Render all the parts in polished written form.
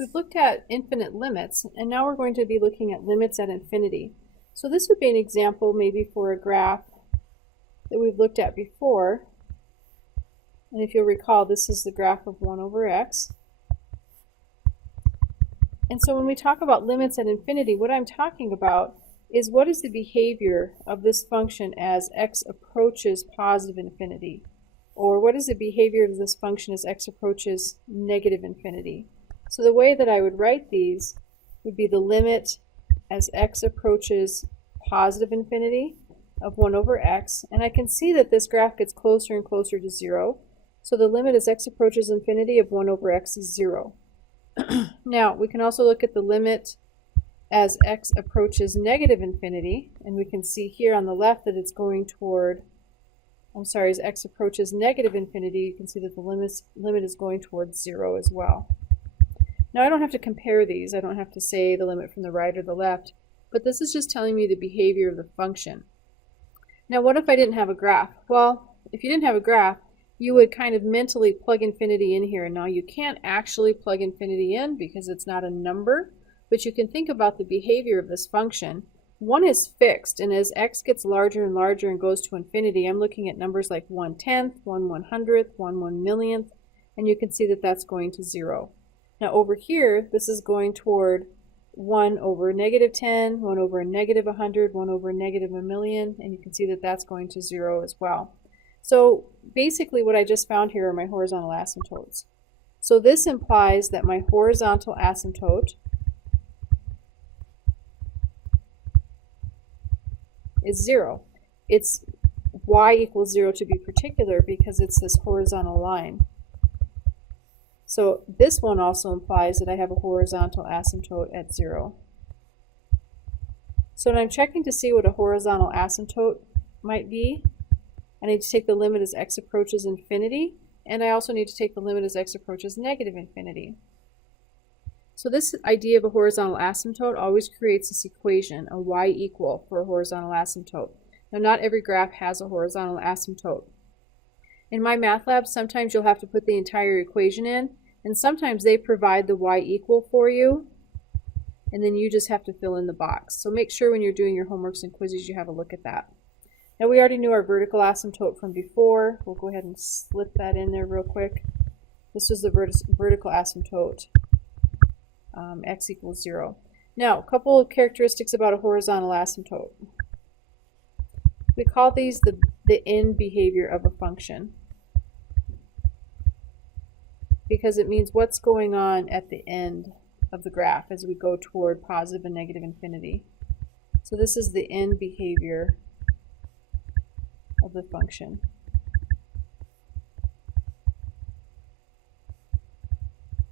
We've looked at infinite limits, and now we're going to be looking at limits at infinity. So this would be an example maybe for a graph that we've looked at before. And if you'll recall, this is the graph of 1 over x. And so when we talk about limits at infinity, what I'm talking about is what is the behavior of this function as x approaches positive infinity? Or what is the behavior of this function as x approaches negative infinity? So the way that I would write these would be the limit as x approaches positive infinity of 1 over x. And I can see that this graph gets closer and closer to 0. So the limit as x approaches infinity of 1 over x is 0. Now, we can also look at the limit as x approaches negative infinity. And we can see here on the left that it's going toward, as x approaches negative infinity, you can see that the limit is going towards 0 as well. Now I don't have to compare these. I don't have to say the limit from the right or the left, but this is just telling me the behavior of the function. Now what if I didn't have a graph? Well, if you didn't have a graph, you would kind of mentally plug infinity in here. Now you can't actually plug infinity in because it's not a number, but you can think about the behavior of this function. 1 is fixed, and as x gets larger and larger and goes to infinity, I'm looking at numbers like 1/10th, 1/100th, 1/1,000,000th, and you can see that that's going to 0. Now over here, this is going toward 1 over -10, 1 over -100, 1 over -1,000,000, and you can see that that's going to 0 as well. So basically what I just found here are my horizontal asymptotes. So this implies that my horizontal asymptote is 0. It's y equals 0 to be particular because it's this horizontal line. So this one also implies that I have a horizontal asymptote at 0. So when I'm checking to see what a horizontal asymptote might be, I need to take the limit as x approaches infinity, and I also need to take the limit as x approaches negative infinity. So this idea of a horizontal asymptote always creates this equation, a y equal for a horizontal asymptote. Now not every graph has a horizontal asymptote. In my math lab, sometimes you'll have to put the entire equation in, and sometimes they provide the y equal for you, and then you just have to fill in the box. So make sure when you're doing your homeworks and quizzes you have a look at that. Now we already knew our vertical asymptote from before. We'll go ahead and slip that in there real quick. This was the vertical asymptote, x equals 0. Now, a couple of characteristics about a horizontal asymptote. We call these the end behavior of a function, because it means what's going on at the end of the graph as we go toward positive and negative infinity. So this is the end behavior of the function.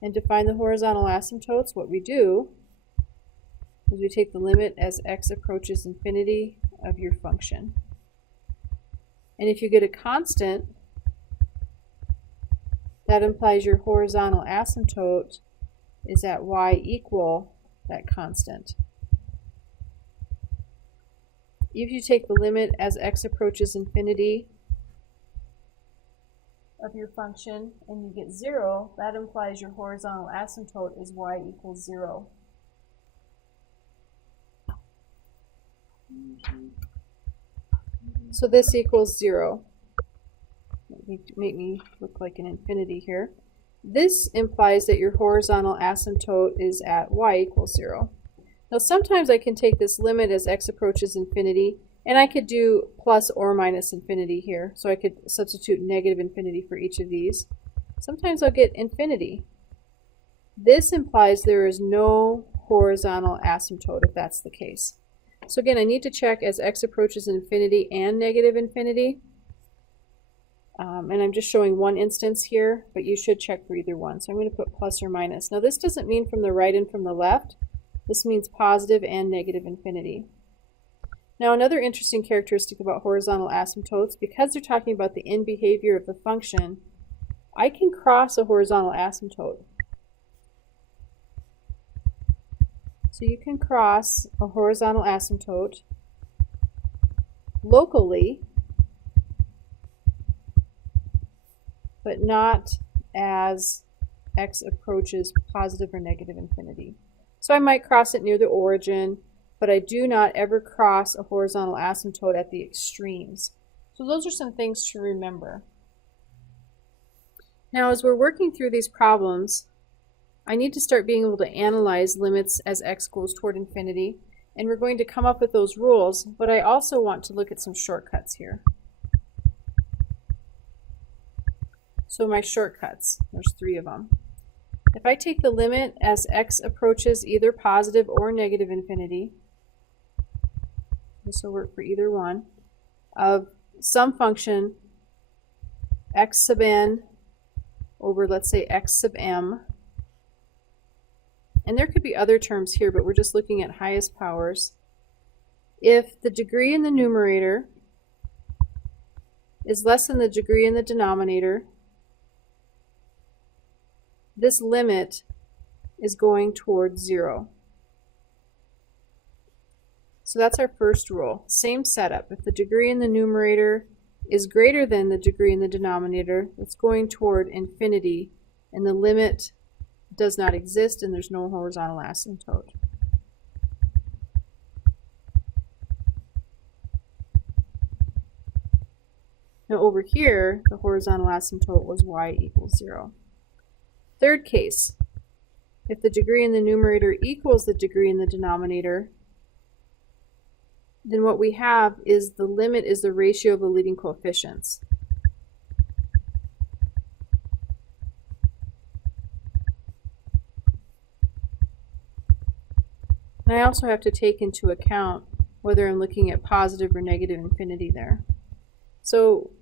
And to find the horizontal asymptotes, what we do is we take the limit as x approaches infinity of your function. And if you get a constant, that implies your horizontal asymptote is at y equal that constant. If you take the limit as x approaches infinity of your function and you get 0, that implies your horizontal asymptote is y equals 0. So this equals 0. Make me look like an infinity here. This implies that your horizontal asymptote is at y equals 0. Now sometimes I can take this limit as x approaches infinity, and I could do plus or minus infinity here. So I could substitute negative infinity for each of these. Sometimes I'll get infinity. This implies there is no horizontal asymptote if that's the case. So again, I need to check as x approaches infinity and negative infinity. And I'm just showing one instance here, but you should check for either one. So I'm going to put plus or minus. Now this doesn't mean from the right and from the left. This means positive and negative infinity. Now another interesting characteristic about horizontal asymptotes, because they're talking about the end behavior of the function, I can cross a horizontal asymptote. So you can cross a horizontal asymptote locally, but not as x approaches positive or negative infinity. So I might cross it near the origin, but I do not ever cross a horizontal asymptote at the extremes. So those are some things to remember. Now, as we're working through these problems, I need to start being able to analyze limits as x goes toward infinity, and we're going to come up with those rules, but I also want to look at some shortcuts here. So my shortcuts, there's 3 of them. If I take the limit as x approaches either positive or negative infinity, this will work for either one, of some function x sub n over, let's say, x sub m, and there could be other terms here, but we're just looking at highest powers. If the degree in the numerator is less than the degree in the denominator, this limit is going towards 0. So that's our first rule. Same setup. If the degree in the numerator is greater than the degree in the denominator, it's going toward infinity, and the limit does not exist, and there's no horizontal asymptote. Now over here, the horizontal asymptote was y equals 0. Third case, if the degree in the numerator equals the degree in the denominator, then what we have is the limit is the ratio of the leading coefficients. And I also have to take into account whether I'm looking at positive or negative infinity there. So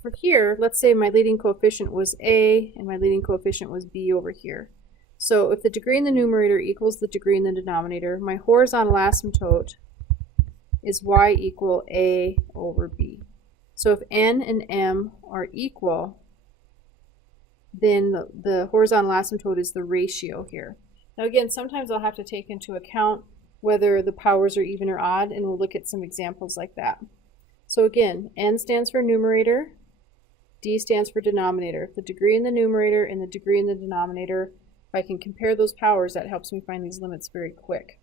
for here, let's say my leading coefficient was a and my leading coefficient was b over here. So if the degree in the numerator equals the degree in the denominator, my horizontal asymptote is y equal a over b. So if n and m are equal, then the horizontal asymptote is the ratio here. Now again, sometimes I'll have to take into account whether the powers are even or odd, and we'll look at some examples like that. So again, n stands for numerator, d stands for denominator. If the degree in the numerator and the degree in the denominator, if I can compare those powers, that helps me find these limits very quick.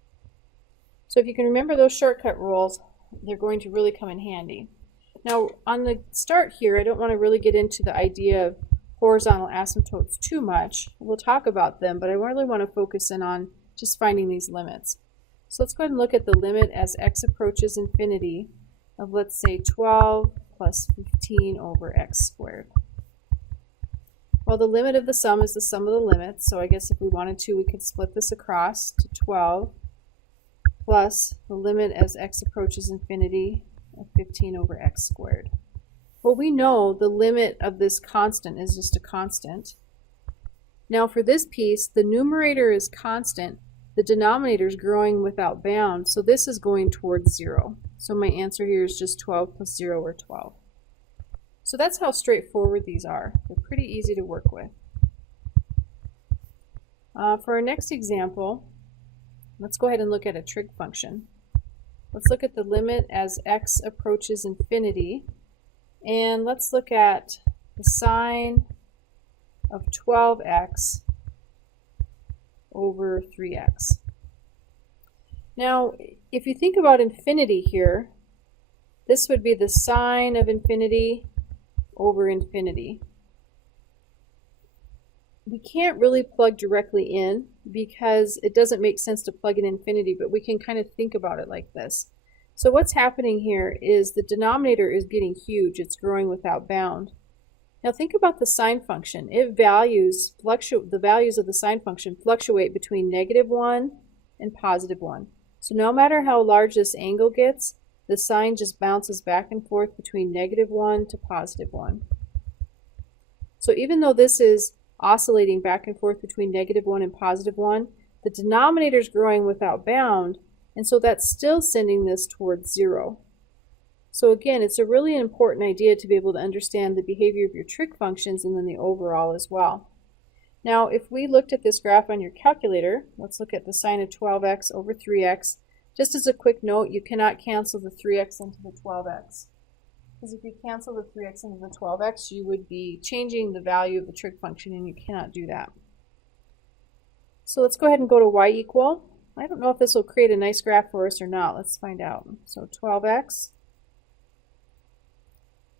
So if you can remember those shortcut rules, they're going to really come in handy. Now on the start here, I don't want to really get into the idea of horizontal asymptotes too much. We'll talk about them, but I really want to focus in on just finding these limits. So let's go ahead and look at the limit as x approaches infinity of, let's say, 12 plus 15 over x squared. Well, the limit of the sum is the sum of the limits, so I guess if we wanted to, we could split this across to 12 plus the limit as x approaches infinity of 15 over x squared. Well, we know the limit of this constant is just a constant. Now for this piece, the numerator is constant, the denominator is growing without bound, so this is going towards 0. So my answer here is just 12 plus 0 or 12. So that's how straightforward these are. They're pretty easy to work with. For our next example, let's go ahead and look at a trig function. Let's look at the limit as x approaches infinity, and let's look at the sine of 12x over 3x. Now, if you think about infinity here, this would be the sine of infinity over infinity. We can't really plug directly in because it doesn't make sense to plug in infinity, but we can kind of think about it like this. So what's happening here is the denominator is getting huge. It's growing without bound. Now think about the sine function. The values of the sine function fluctuate between -1 and +1. So no matter how large this angle gets, the sine just bounces back and forth between -1 to +1. So even though this is oscillating back and forth between -1 and +1, the denominator is growing without bound, and so that's still sending this towards 0. So again, it's a really important idea to be able to understand the behavior of your trig functions and then the overall as well. Now, if we looked at this graph on your calculator, let's look at the sine of 12x over 3x. Just as a quick note, you cannot cancel the 3x into the 12x. Because if you cancel the 3x into the 12x, you would be changing the value of the trig function, and you cannot do that. So let's go ahead and go to y equal. I don't know if this will create a nice graph for us or not. Let's find out. So 12x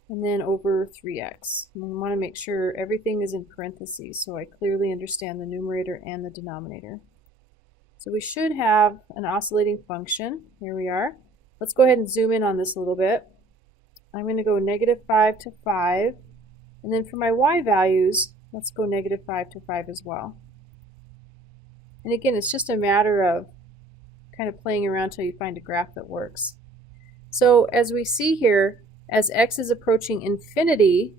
and then over 3x. And we want to make sure everything is in parentheses so I clearly understand the numerator and the denominator. So we should have an oscillating function. Here we are. Let's go ahead and zoom in on this a little bit. I'm going to go -5 to 5. And then for my y values, let's go -5 to 5 as well. And again, it's just a matter of kind of playing around until you find a graph that works. So as we see here, as x is approaching infinity,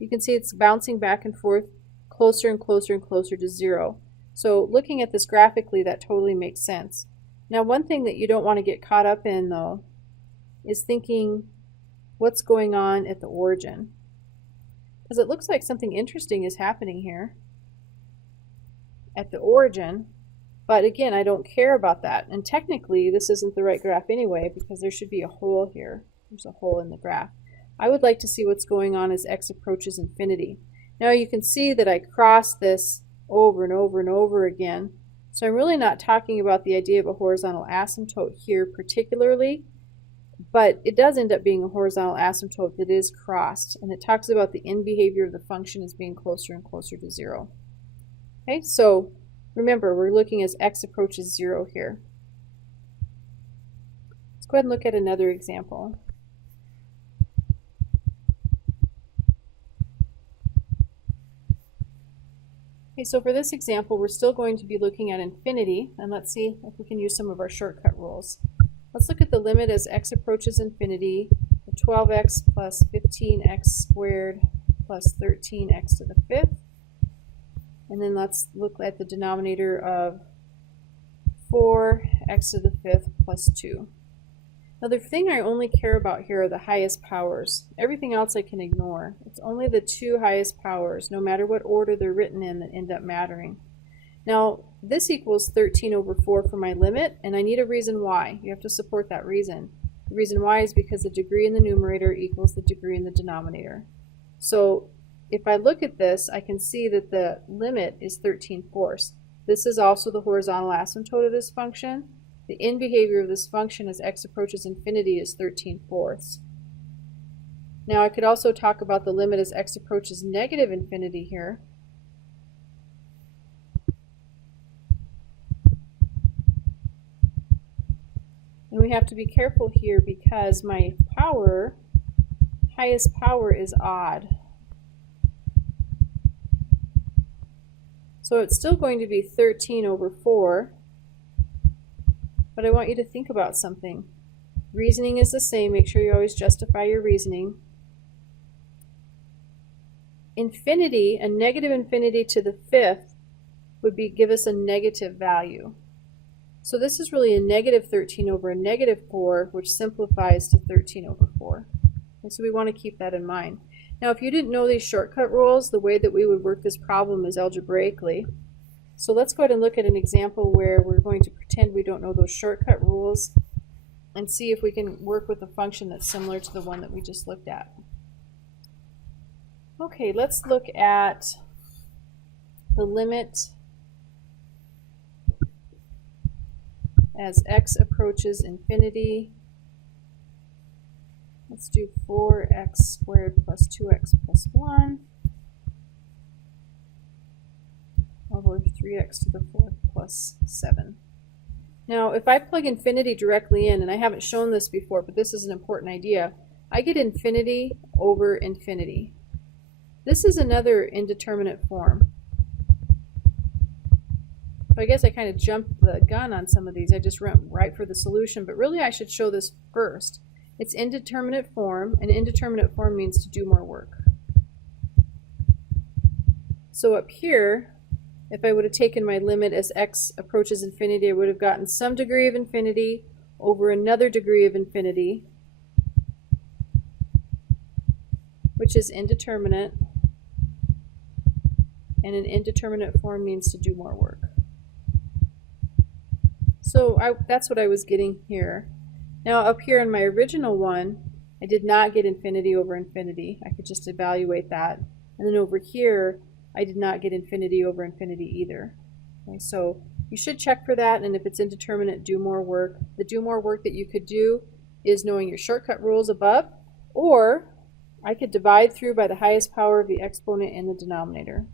you can see it's bouncing back and forth closer and closer and closer to 0. So looking at this graphically, that totally makes sense. Now, one thing that you don't want to get caught up in, though, is thinking what's going on at the origin. Because it looks like something interesting is happening here at the origin. But again, I don't care about that. And technically, this isn't the right graph anyway, because there should be a hole here. There's a hole in the graph. I would like to see what's going on as x approaches infinity. Now you can see that I crossed this over and over and over again. So I'm really not talking about the idea of a horizontal asymptote here particularly, but it does end up being a horizontal asymptote that is crossed, and it talks about the end behavior of the function as being closer and closer to 0. Okay, so remember, we're looking as x approaches 0 here. Let's go ahead and look at another example. Okay, so for this example, we're still going to be looking at infinity, and let's see if we can use some of our shortcut rules. Let's look at the limit as x approaches infinity, 12x plus 15x squared plus 13x to the 5th. And then let's look at the denominator of 4x to the 5th plus 2. Now the thing I only care about here are the highest powers. Everything else I can ignore. It's only the two highest powers, no matter what order they're written in, that end up mattering. Now this equals 13 over 4 for my limit, and I need a reason why. You have to support that reason. The reason why is because the degree in the numerator equals the degree in the denominator. So if I look at this, I can see that the limit is 13/4. This is also the horizontal asymptote of this function. The end behavior of this function as x approaches infinity is 13/4. Now I could also talk about the limit as x approaches negative infinity here. And we have to be careful here because my highest power is odd. So it's still going to be 13 over 4. But I want you to think about something. Reasoning is the same. Make sure you always justify your reasoning. Infinity, a negative infinity to the 5th, would give us a negative value. So this is really a negative 13 over a negative 4, which simplifies to 13 over 4. And so we want to keep that in mind. Now, if you didn't know these shortcut rules, the way that we would work this problem is algebraically. So let's go ahead and look at an example where we're going to pretend we don't know those shortcut rules and see if we can work with a function that's similar to the one that we just looked at. Okay, let's look at the limit as x approaches infinity. Let's do 4x squared plus 2x plus 1. Over 3x to the 4th plus 7. Now, if I plug infinity directly in, and I haven't shown this before, but this is an important idea, I get infinity over infinity. This is another indeterminate form. So I guess I kind of jumped the gun on some of these. I just went right for the solution, but really I should show this first. It's indeterminate form, and indeterminate form means to do more work. So up here, if I would have taken my limit as x approaches infinity, I would have gotten some degree of infinity over another degree of infinity, which is indeterminate, and an indeterminate form means to do more work. So that's what I was getting here. Now up here in my original one, I did not get infinity over infinity. I could just evaluate that. And then over here, I did not get infinity over infinity either. Okay, so you should check for that, and if it's indeterminate, do more work. The do more work that you could do is knowing your shortcut rules above, or I could divide through by the highest power of the exponent in the denominator.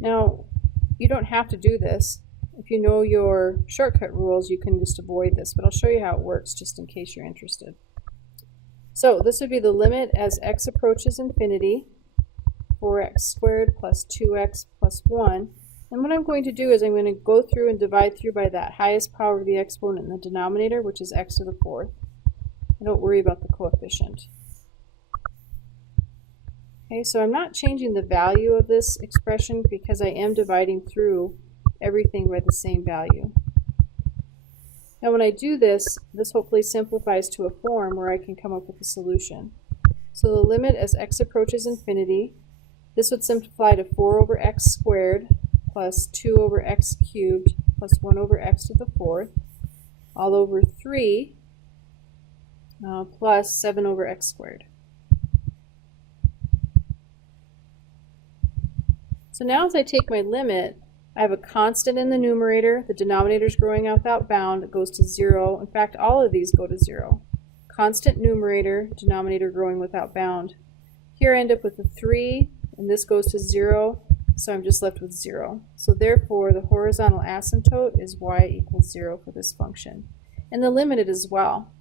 Now, you don't have to do this. If you know your shortcut rules, you can just avoid this, but I'll show you how it works just in case you're interested. So this would be the limit as x approaches infinity, 4x squared plus 2x plus 1. And what I'm going to do is I'm going to go through and divide through by that highest power of the exponent in the denominator, which is x to the 4th. I don't worry about the coefficient. Okay, so I'm not changing the value of this expression because I am dividing through everything by the same value. Now when I do this, this hopefully simplifies to a form where I can come up with a solution. So the limit as x approaches infinity, this would simplify to 4 over x squared plus 2 over x cubed plus 1 over x to the 4th, all over 3 plus 7 over x squared. So now as I take my limit, I have a constant in the numerator. The denominator is growing out without bound. It goes to 0. In fact, all of these go to 0. Constant numerator, denominator growing without bound. Here I end up with a 3, and this goes to 0, so I'm just left with 0. So therefore, the horizontal asymptote is y equals 0 for this function. And the limit it as well.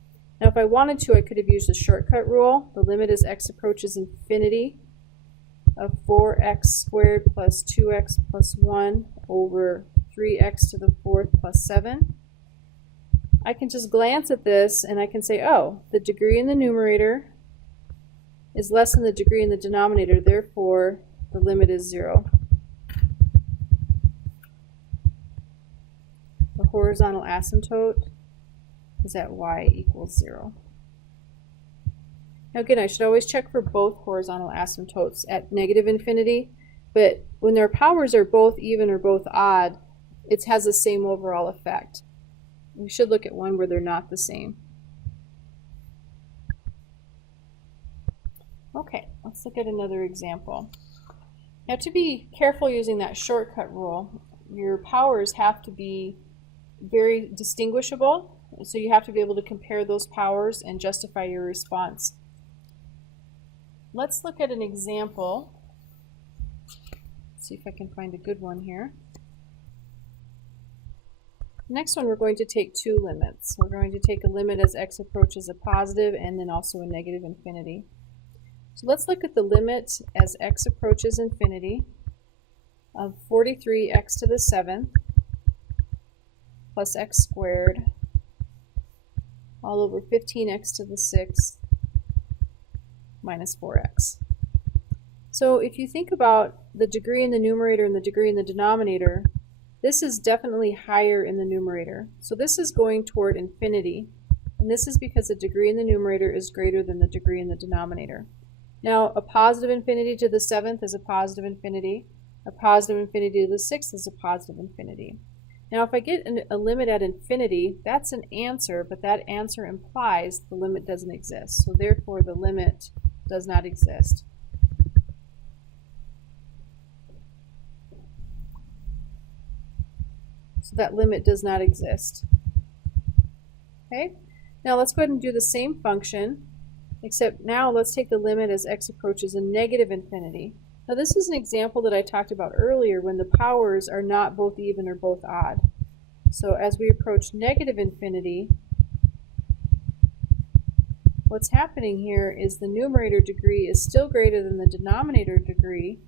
Now if I wanted to, I could have used the shortcut rule. The limit as x approaches infinity of 4x squared plus 2x plus 1 over 3x to the 4th plus 7. I can just glance at this and I can say, oh, the degree in the numerator is less than the degree in the denominator, therefore the limit is 0. The horizontal asymptote is at y equals 0. Now again, I should always check for both horizontal asymptotes at negative infinity, but when their powers are both even or both odd, it has the same overall effect. We should look at one where they're not the same. Okay, let's look at another example. Now to be careful using that shortcut rule, your powers have to be very distinguishable, so you have to be able to compare those powers and justify your response. Let's look at an example. See if I can find a good one here. Next one, we're going to take two limits. We're going to take a limit as x approaches a positive and then also a negative infinity. So let's look at the limit as x approaches infinity of 43x to the 7th plus x squared all over 15x to the 6th minus 4x. So if you think about the degree in the numerator and the degree in the denominator, this is definitely higher in the numerator. So this is going toward infinity, and this is because the degree in the numerator is greater than the degree in the denominator. Now, a positive infinity to the 7th is a positive infinity. A positive infinity to the 6th is a positive infinity. Now, if I get a limit at infinity, that's an answer, but that answer implies the limit doesn't exist. So therefore, the limit does not exist. So that limit does not exist. Okay? Now let's go ahead and do the same function, except now let's take the limit as x approaches a negative infinity. Now this is an example that I talked about earlier when the powers are not both even or both odd. So as we approach negative infinity, what's happening here is the numerator degree is still greater than the denominator degree.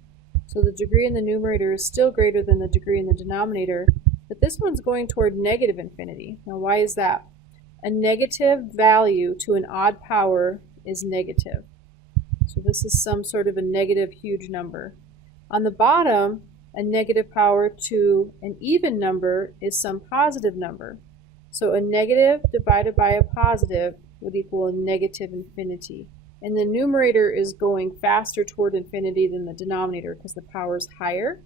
So the degree in the numerator is still greater than the degree in the denominator, but this one's going toward negative infinity. Now why is that? A negative value to an odd power is negative. So this is some sort of a negative huge number. On the bottom, a negative power to an even number is some positive number. So a negative divided by a positive would equal a negative infinity. And the numerator is going faster toward infinity than the denominator because the power is higher.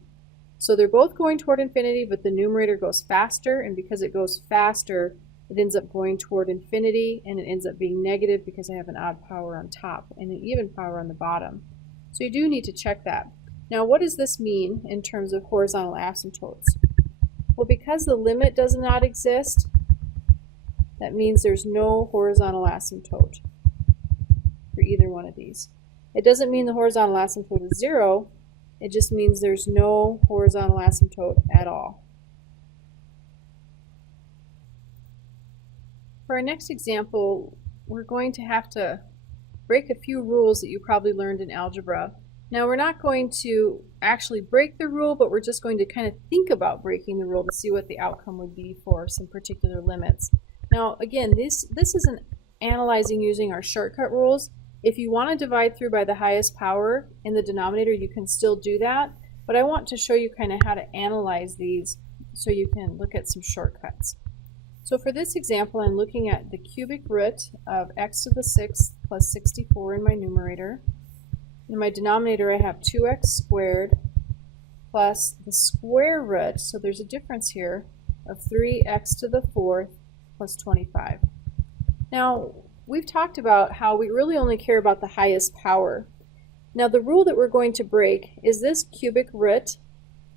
So they're both going toward infinity, but the numerator goes faster, and because it goes faster, it ends up going toward infinity, and it ends up being negative because I have an odd power on top and an even power on the bottom. So you do need to check that. Now, what does this mean in terms of horizontal asymptotes? Well, because the limit does not exist, that means there's no horizontal asymptote for either one of these. It doesn't mean the horizontal asymptote is 0. It just means there's no horizontal asymptote at all. For our next example, we're going to have to break a few rules that you probably learned in algebra. Now, we're not going to actually break the rule, but we're just going to kind of think about breaking the rule to see what the outcome would be for some particular limits. Now, again, this isn't analyzing using our shortcut rules. If you want to divide through by the highest power in the denominator, you can still do that. But I want to show you kind of how to analyze these so you can look at some shortcuts. So for this example, I'm looking at the cubic root of x to the 6th plus 64 in my numerator. In my denominator, I have 2x squared plus the square root, so there's a difference here, of 3x to the 4th plus 25. Now, we've talked about how we really only care about the highest power. Now, the rule that we're going to break is this cubic root.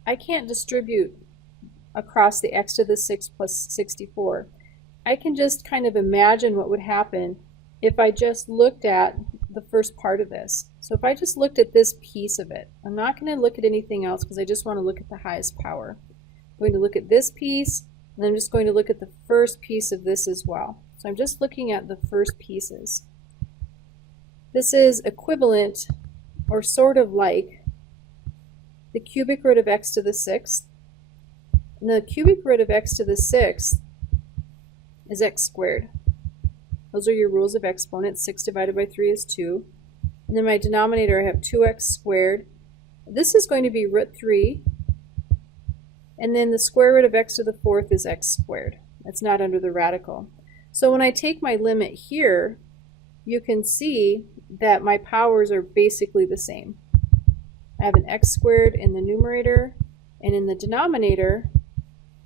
I can't distribute across the x to the 6th plus 64. I can just kind of imagine what would happen if I just looked at the first part of this. So if I just looked at this piece of it, I'm not going to look at anything else because I just want to look at the highest power. I'm going to look at this piece, and I'm just going to look at the first piece of this as well. So I'm just looking at the first pieces. This is equivalent, or sort of like, the cubic root of x to the 6th. And the cubic root of x to the 6th is x squared. Those are your rules of exponents. 6 divided by 3 is 2. And then my denominator, I have 2x squared. This is going to be root 3. And then the square root of x to the 4th is x squared. It's not under the radical. So when I take my limit here, you can see that my powers are basically the same. I have an x squared in the numerator, and in the denominator,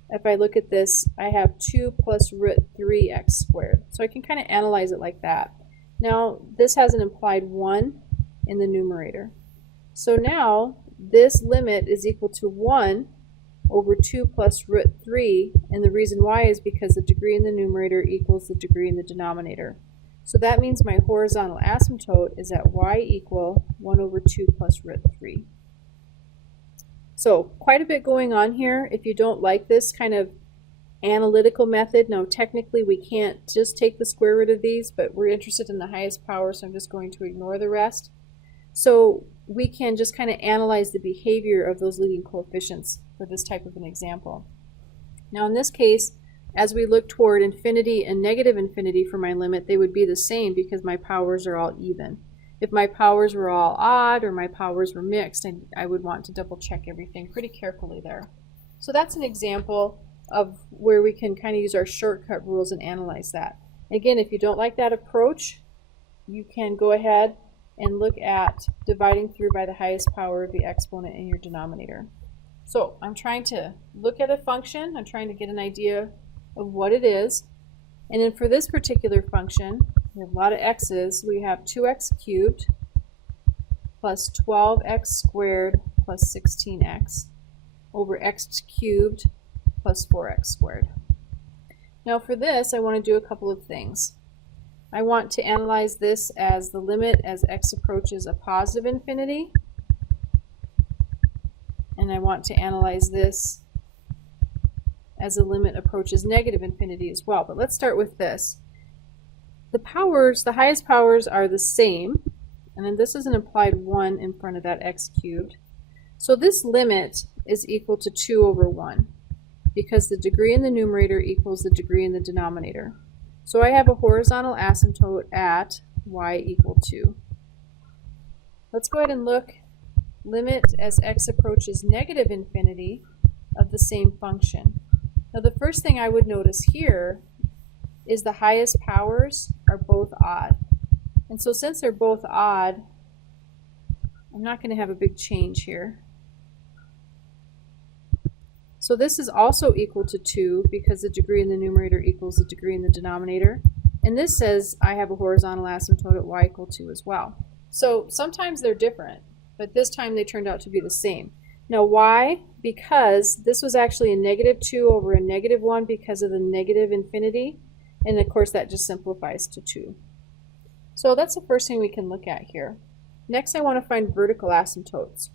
if I look at this, I have 2 plus root 3x squared. So I can kind of analyze it like that. Now, this has an implied 1 in the numerator. So now, this limit is equal to 1 over 2 plus root 3, and the reason why is because the degree in the numerator equals the degree in the denominator. So that means my horizontal asymptote is at y equal 1 over 2 plus root 3. So quite a bit going on here. If you don't like this kind of analytical method, now technically we can't just take the square root of these, but we're interested in the highest power, so I'm just going to ignore the rest. So we can just kind of analyze the behavior of those leading coefficients for this type of an example. Now in this case, as we look toward infinity and negative infinity for my limit, they would be the same because my powers are all even. If my powers were all odd or my powers were mixed, I would want to double check everything pretty carefully there. So that's an example of where we can kind of use our shortcut rules and analyze that. Again, if you don't like that approach, you can go ahead and look at dividing through by the highest power of the exponent in your denominator. So I'm trying to look at a function. I'm trying to get an idea of what it is. And then for this particular function, we have a lot of x's. We have 2x cubed plus 12x squared plus 16x over x cubed plus 4x squared. Now for this, I want to do a couple of things. I want to analyze this as the limit as x approaches a positive infinity. And I want to analyze this as the limit approaches negative infinity as well. But let's start with this. The powers, the highest powers are the same, and then this is an implied 1 in front of that x cubed. So this limit is equal to 2 over 1 because the degree in the numerator equals the degree in the denominator. So I have a horizontal asymptote at y equal 2. Let's go ahead and look limit as x approaches negative infinity of the same function. Now the first thing I would notice here is the highest powers are both odd. And so since they're both odd, I'm not going to have a big change here. So this is also equal to 2 because the degree in the numerator equals the degree in the denominator. And this says I have a horizontal asymptote at y equal 2 as well. So sometimes they're different, but this time they turned out to be the same. Now why? Because this was actually a negative 2 over a negative 1 because of the negative infinity. And of course that just simplifies to 2. So that's the first thing we can look at here. Next I want to find vertical asymptotes.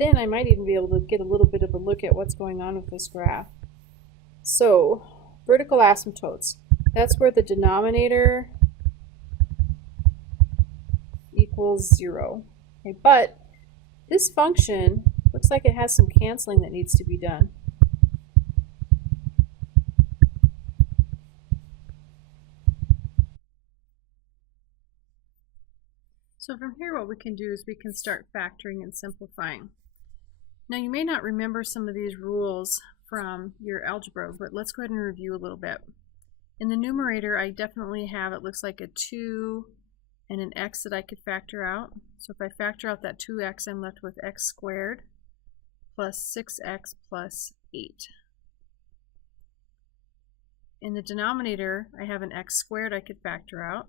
Then I might even be able to get a little bit of a look at what's going on with this graph. So, vertical asymptotes. That's where the denominator equals 0. Okay, but this function looks like it has some canceling that needs to be done. So from here what we can do is we can start factoring and simplifying. Now you may not remember some of these rules from your algebra, but let's go ahead and review a little bit. In the numerator I definitely have, it looks like a 2 and an x that I could factor out. So if I factor out that 2x, I'm left with x squared plus 6x plus 8. In the denominator I have an x squared I could factor out.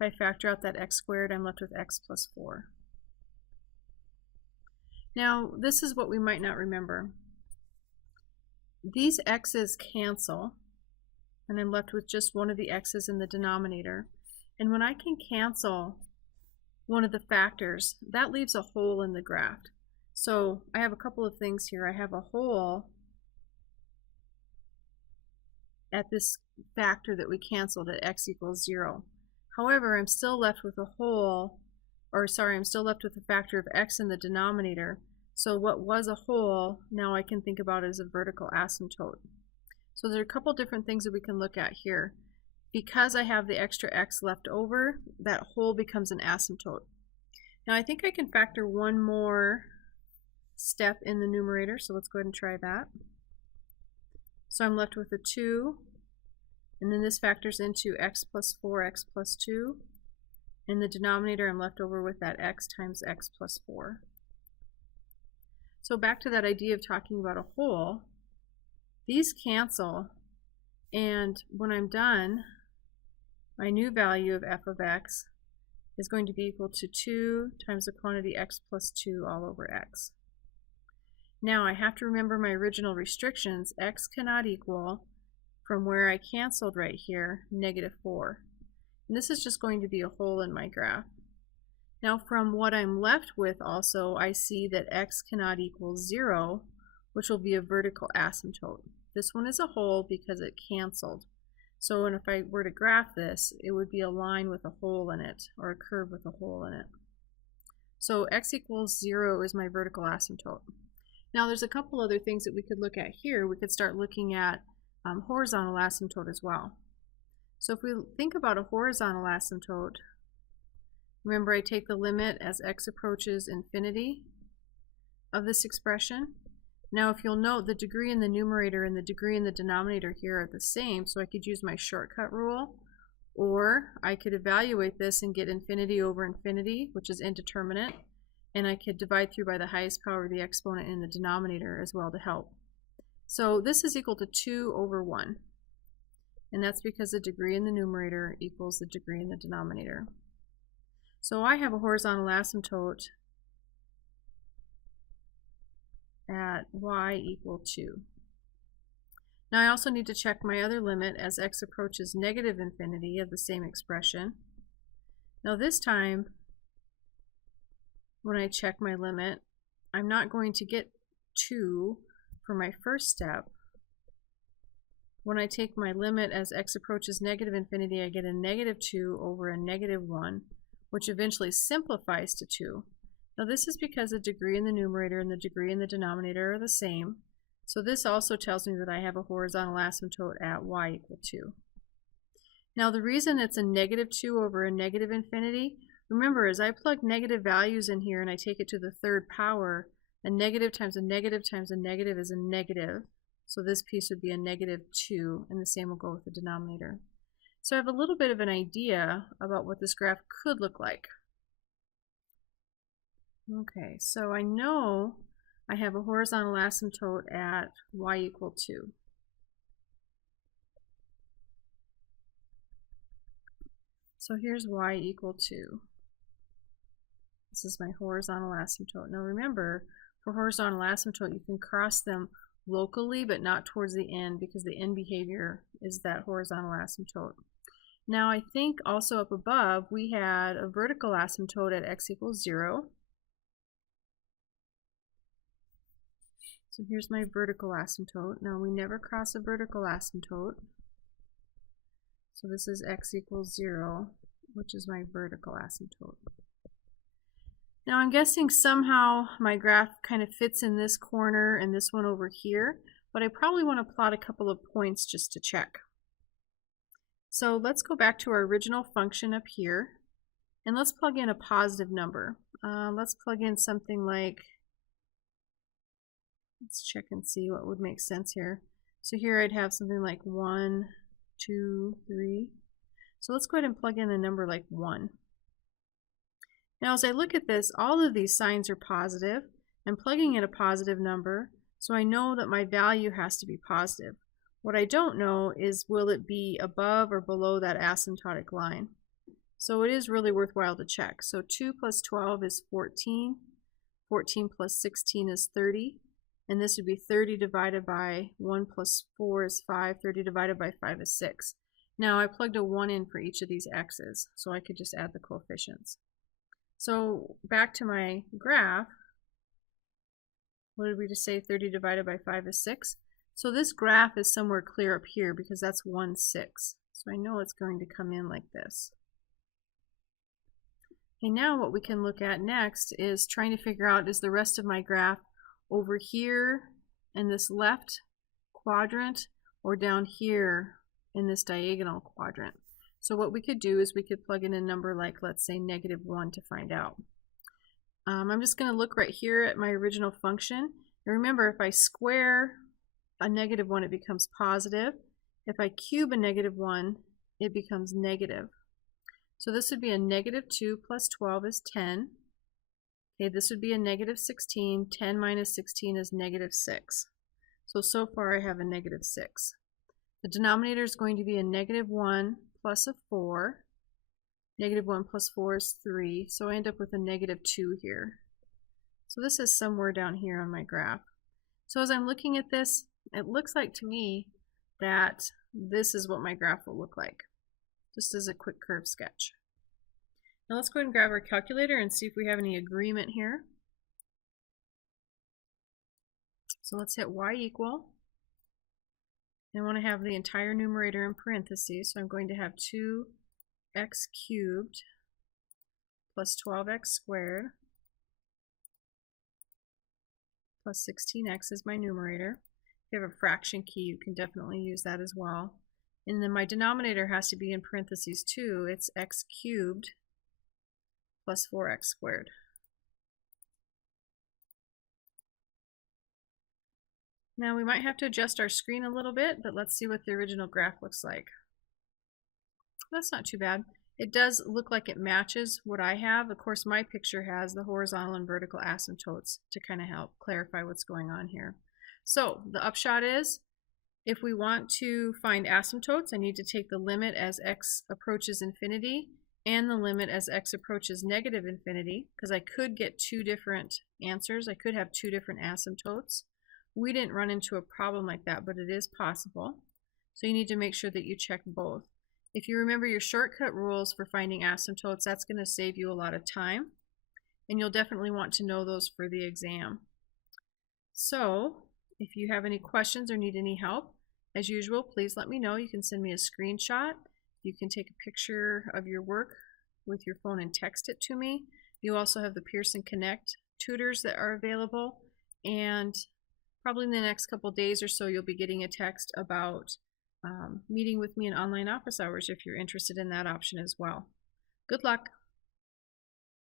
If I factor out that x squared, I'm left with x plus 4. Now, this is what we might not remember. These x's cancel, and I'm left with just one of the x's in the denominator. And when I can cancel one of the factors, that leaves a hole in the graph. So I have a couple of things here. I have a hole at this factor that we canceled at x equals 0. However, I'm still left with a hole, I'm still left with a factor of x in the denominator. So what was a hole, now I can think about as a vertical asymptote. So there are a couple different things that we can look at here. Because I have the extra x left over, that hole becomes an asymptote. Now I think I can factor one more step in the numerator, so let's go ahead and try that. So I'm left with a 2, and then this factors into x plus 4, x plus 2. In the denominator I'm left over with that x times x plus 4. So back to that idea of talking about a hole, these cancel, and when I'm done, my new value of f of x is going to be equal to 2 times the quantity x plus 2 all over x. Now I have to remember my original restrictions. X cannot equal, from where I canceled right here, negative 4. And this is just going to be a hole in my graph. Now from what I'm left with also, I see that x cannot equal 0, which will be a vertical asymptote. This one is a hole because it canceled. So if I were to graph this, it would be a line with a hole in it, or a curve with a hole in it. So x equals 0 is my vertical asymptote. Now there's a couple other things that we could look at here. We could start looking at horizontal asymptote as well. So if we think about a horizontal asymptote, remember I take the limit as x approaches infinity of this expression. Now if you'll note, the degree in the numerator and the degree in the denominator here are the same, so I could use my shortcut rule, or I could evaluate this and get infinity over infinity, which is indeterminate, and I could divide through by the highest power of the exponent in the denominator as well to help. So this is equal to 2 over 1, and that's because the degree in the numerator equals the degree in the denominator. So I have a horizontal asymptote at y equal 2. Now I also need to check my other limit as x approaches negative infinity of the same expression. Now this time, when I check my limit, I'm not going to get 2 for my first step. When I take my limit as x approaches negative infinity, I get a negative 2 over a negative 1, which eventually simplifies to 2. Now this is because the degree in the numerator and the degree in the denominator are the same. So this also tells me that I have a horizontal asymptote at y equal 2. Now the reason it's a negative 2 over a negative infinity, remember as I plug negative values in here and I take it to the third power, a negative times a negative times a negative is a negative. So this piece would be a negative 2, and the same will go with the denominator. So I have a little bit of an idea about what this graph could look like. Okay, so I know I have a horizontal asymptote at y equal 2. So here's y equal 2. This is my horizontal asymptote. Now remember, for horizontal asymptote, you can cross them locally, but not towards the end, because the end behavior is that horizontal asymptote. Now I think also up above, we had a vertical asymptote at x equals 0. So here's my vertical asymptote. Now we never cross a vertical asymptote. So this is x equals 0, which is my vertical asymptote. Now I'm guessing somehow my graph kind of fits in this corner and this one over here, but I probably want to plot a couple of points just to check. So let's go back to our original function up here, and let's plug in a positive number. Let's plug in something like, let's check and see what would make sense here. So here I'd have something like 1, 2, 3. So let's go ahead and plug in a number like 1. Now as I look at this, all of these signs are positive. I'm plugging in a positive number, so I know that my value has to be positive. What I don't know is, will it be above or below that asymptotic line? So it is really worthwhile to check. So 2 plus 12 is 14. 14 plus 16 is 30. And this would be 30 divided by 1 plus 4 is 5. 30 divided by 5 is 6. Now I plugged a 1 in for each of these x's, so I could just add the coefficients. So back to my graph, what did we just say? 30 divided by 5 is 6. So this graph is somewhere clear up here because that's 1, 6. So I know it's going to come in like this. Okay, now what we can look at next is trying to figure out, is the rest of my graph over here in this left quadrant or down here in this diagonal quadrant. So what we could do is we could plug in a number like, let's say, -1 to find out. I'm just going to look right here at my original function. And remember, if I square a -1, it becomes positive. If I cube a -1, it becomes negative. So this would be a -2 plus 12 is 10. Okay, this would be a -16. 10 minus 16 is -6. So far I have a -6. The denominator is going to be a -1 plus a 4. -1 plus 4 is 3. So I end up with a -2 here. So this is somewhere down here on my graph. So as I'm looking at this, it looks like to me that this is what my graph will look like, just as a quick curve sketch. Now let's go ahead and grab our calculator and see if we have any agreement here. So let's hit y equal. I want to have the entire numerator in parentheses, so I'm going to have 2x cubed plus 12x squared plus 16x is my numerator. If you have a fraction key, you can definitely use that as well. And then my denominator has to be in parentheses too. It's x cubed plus 4x squared. Now we might have to adjust our screen a little bit, but let's see what the original graph looks like. That's not too bad. It does look like it matches what I have. Of course, my picture has the horizontal and vertical asymptotes to kind of help clarify what's going on here. So the upshot is, if we want to find asymptotes, I need to take the limit as x approaches infinity and the limit as x approaches negative infinity, because I could get two different answers. I could have two different asymptotes. We didn't run into a problem like that, but it is possible. So you need to make sure that you check both. If you remember your shortcut rules for finding asymptotes, that's going to save you a lot of time. And you'll definitely want to know those for the exam. So if you have any questions or need any help, as usual, please let me know. You can send me a screenshot. You can take a picture of your work with your phone and text it to me. You also have the Pearson Connect tutors that are available. And probably in the next couple days or so, you'll be getting a text about meeting with me in online office hours if you're interested in that option as well. Good luck.